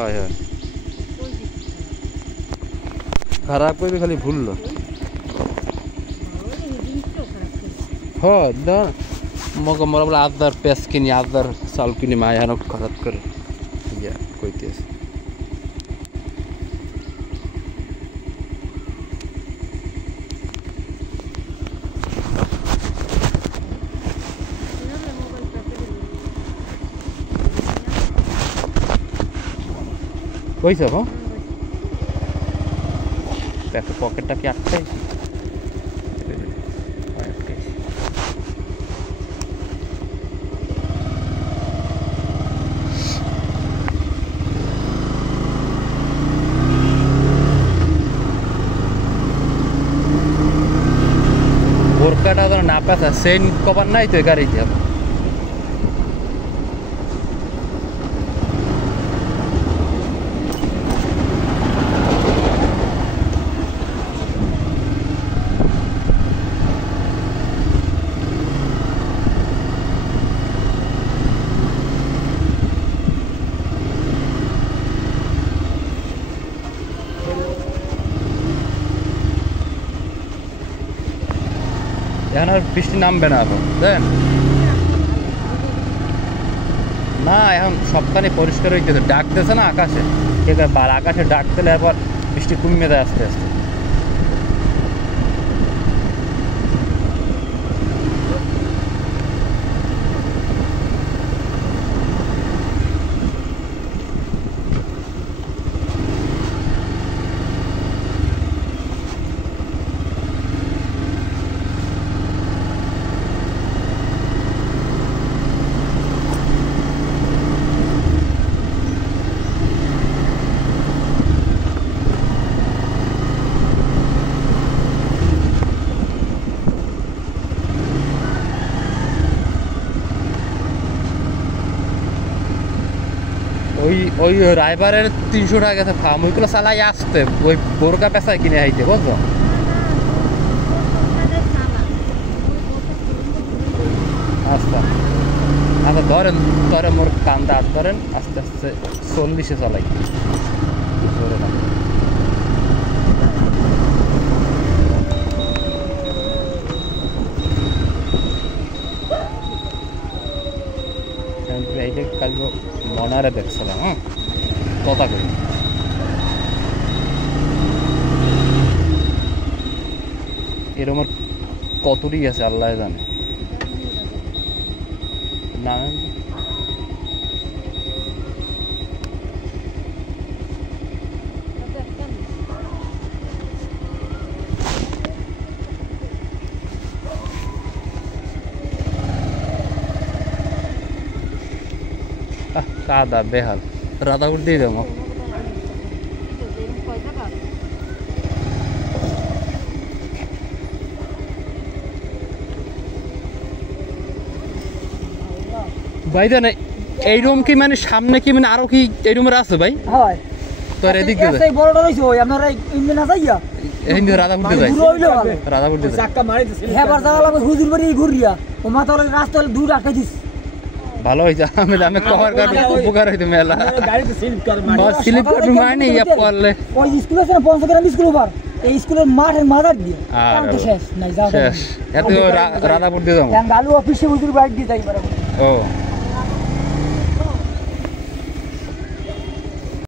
হয় হয় খারাপ করবে খালি ভুললো হ মগ মরা বলে আদার পেঁয়াজ কিনি আদার চাল কিনি মা এখন খারাপ করে ইয়া কইতেছে কইছ হ্যাঁ দেখো পকেটটা কি আটকাই বোরকাটা তো না পাতা সেন কভার নাই তো গাড়িতে এখন আর বৃষ্টি নামবে না এখন দেন না এখন সবখানে পরিষ্কার হয়ে গেছে ডাক দিয়েছে না আকাশে ঠিক আছে আর আকাশে ডাক দিলে এবার বৃষ্টি কমে যায় আস্তে আস্তে ওই রাইবারের 300 টাকা গেছে ফার্ম ওইগুলো চালাই আসতে ওই বোরকা পেঁচায় কিনে হাইতে বুঝছো আচ্ছা আচ্ছা ধরেন ধরে মোর কান্দা হাত ধরেন আস্তে আস্তে 40-এ চালাই ধরে না এইটা কাল মনারে দেখছিলাম হ্যাঁ কথা কই এরকম কতটি আছে আল্লাহ জানে না কাদা বেহাল রাধাপুর দিয়ে যাবো ভাই জানে এই রুম কি মানে সামনে কি মানে আরো কি এই রুমের আছে ভাই হয় তোর এদিক দিয়ে এই বড়টা রইছে ওই আপনারা ইন্ডিয়া না যাইয়া এই রাধাপুর দিয়ে যাই রাধাপুর দিয়ে চাক্কা মারি দিছে হেবার যাওয়া লাগবে হুজুর বাড়ি ঘুরিয়া ও মাথার রাস্তা দূর আটকে দিস ভালো হইছে আমি কভার কাটে উপকার হইতো মেলা গাড়িতে স্লিপ করে স্লিপ করে মানে ইয়া পড়লে ওই স্কুল আছে না পঞ্চগ্রাম স্কুল ওভার এই স্কুলের মাঠের মাথার দিয়ে আর তো শেষ নাই যাও শেষ এত রাধাপুর দিয়ে যাবো গালু অফিসে হুজুর বাড়ি দিয়ে যাই ও